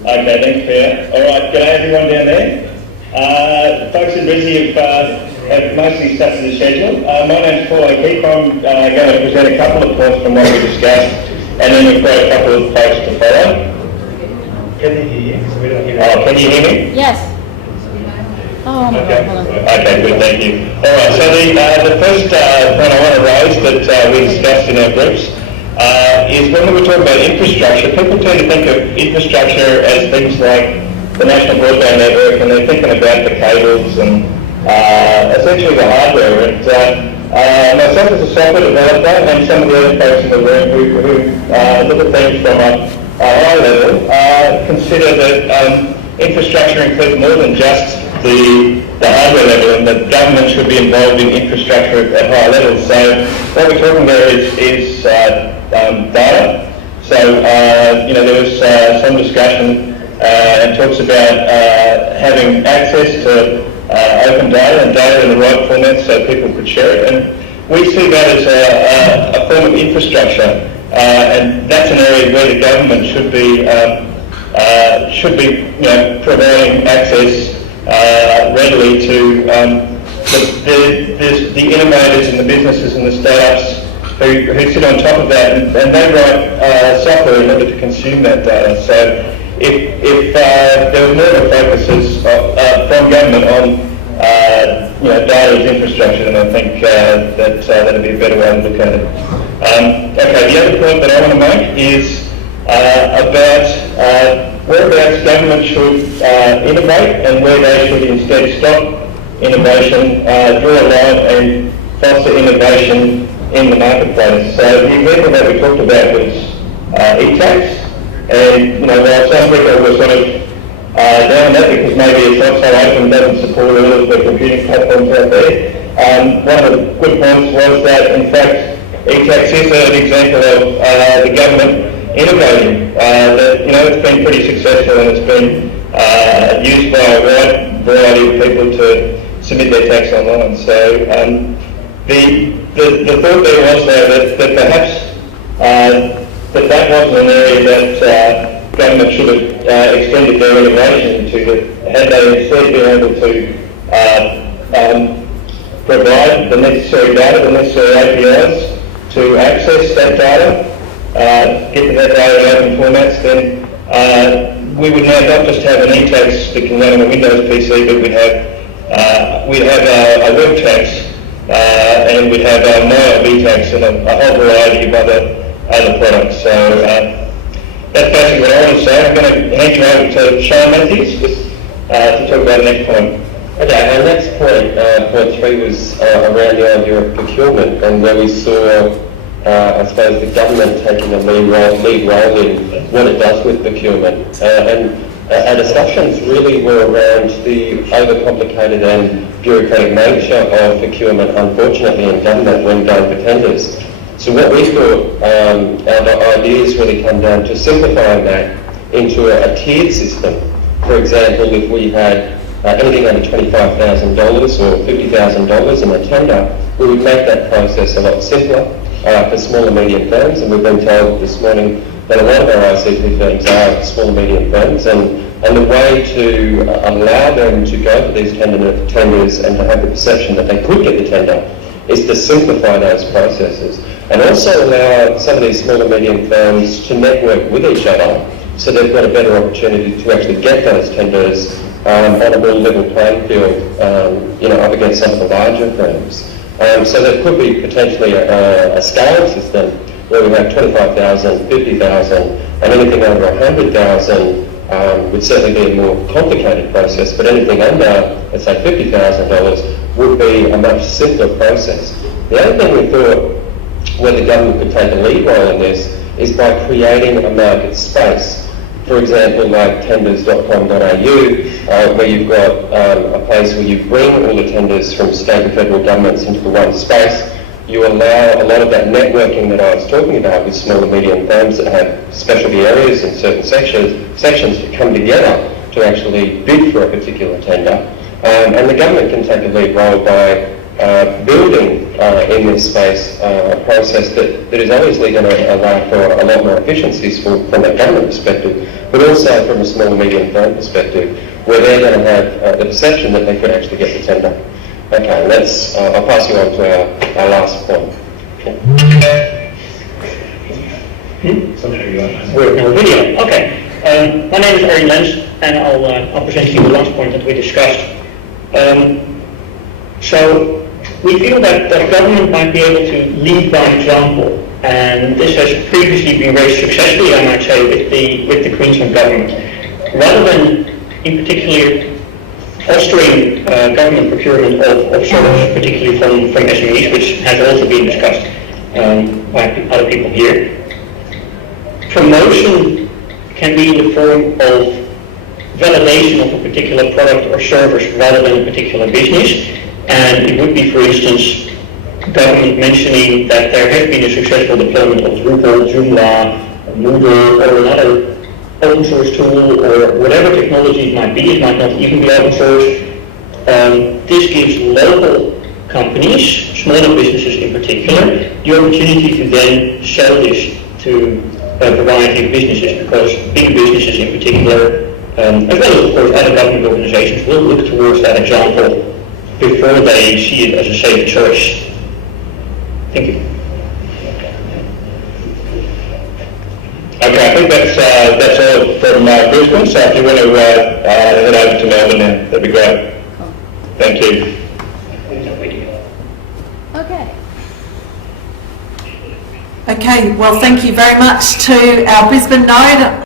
Okay, thanks, Peter. All right, g'day everyone down there. Folks in Brizzy have mostly stuck to the schedule. My name's Paul O'Keefe. I'm going to present a couple of points from what we discussed, and then we've got a couple of folks to follow. Can they hear you? So we don't hear Can you hear me? Yes. Oh my God, hold on. Okay, good, thank you. All right, so the first point I want to raise that we discussed in our groups is when we were talking about infrastructure, people tend to think of infrastructure as things like the National Broadband Network, and they're thinking about the cables and essentially the hardware. And myself as a software developer and some of the other folks in the room who look at things from a high level consider that infrastructure includes more than just the hardware level, and that government should be involved in infrastructure at high levels. So what we're talking about is data. So there was some discussion and talks about having access to open data and data in the right format so people could share it. And we see that as a form of infrastructure, and that's an area where the government should be providing access readily to the innovators and the businesses and the startups who sit on top of that, and they write software in order to consume that data. So if there was more of a focus from government on data as infrastructure, then I think that'd be a better way to look at it. Okay, the other point that I want to make is about whereabouts government should innovate and where they should instead stop innovation, draw a line and foster innovation in the marketplace. So the example that we talked about was e-tax, and while some people were sort of down that because maybe it's not so open, doesn't support all of the computing platforms out there, one of the good points was that in fact e-tax is an example of the government innovating. It's been pretty successful, and it's been used by a wide variety of people to submit their tax online. So the thought there was that perhaps that wasn't an area that government should have extended their innovation to. Had they instead been able to provide the necessary data, the necessary APIs to access that data, get to that data in open formats, then we would now not just have an e-tax that can run on a Windows PC, but we'd have a web tax, and we'd have a mobile e-tax and a whole variety of other products. So that's basically what I want to say. I'm going to hand you over to Sean Matthews to talk about the next point. Okay, our next point 3 was around the idea of procurement, and where we saw I suppose the government taking a lead role in what it does with procurement. And our discussions really were around the overcomplicated and bureaucratic nature of procurement, unfortunately, in government when going for tenders. So what we thought, our ideas really come down to simplifying that into a tiered system. For example, if we had anything under $25,000 or $50,000 in a tender, we would make that process a lot simpler for small and medium firms, and we've been told this morning that a lot of our ICT firms are small and medium firms, and the way to allow them to go for these tenders and to have the perception that they could get the tender is to simplify those processes, and also allow some of these small and medium firms to network with each other so they've got a better opportunity to actually get those tenders on a more level playing field, up against some of the larger firms. So there could be potentially a scaling system where we have 25,000, 50,000, and anything over 100,000 would certainly be a more complicated process, but anything under, let's say, $50,000 would be a much simpler process. The other thing we thought where the government could take a lead role in this is by creating a market space. For example, like tenders.com.au, where you've got a place where you bring all the tenders from state and federal governments into the one space. You allow a lot of that networking that I was talking about with small and medium firms that have specialty areas and certain sections to come together to actually bid for a particular tender. And the government can take a lead role by building in this space a process that is obviously going to allow for a lot more efficiencies from a government perspective, but also from a small and medium firm perspective, where they're going to have the perception that they could actually get the tender. Okay, I'll pass you on to our last point. We're in a video. Okay. My name is Ernie Lens, and I'll present to you the last point that we discussed. So we feel that government might be able to lead by example, and this has previously been raised successfully, I might say, with the Queensland government. Rather than, in particular, fostering government procurement of services, particularly from SMEs, which has also been discussed by other people here. Promotion can be in the form of validation of a particular product or service rather than a particular business. And it would be, for instance, government mentioning that there has been a successful deployment of Drupal, Joomla, Moodle, or another open source tool, or whatever technology it might be. It might not even be open source. This gives local companies, smaller businesses in particular, the opportunity to then sell this to a variety of businesses, because big businesses in particular, as well as of course other government organizations, will look towards that example before they see it as a safe choice. Thank you. Okay, I think that's all from Brisbane, so if you want to head over to Melbourne now, that'd be great. Thank you. Okay. Okay, well, thank you very much to our Brisbane node.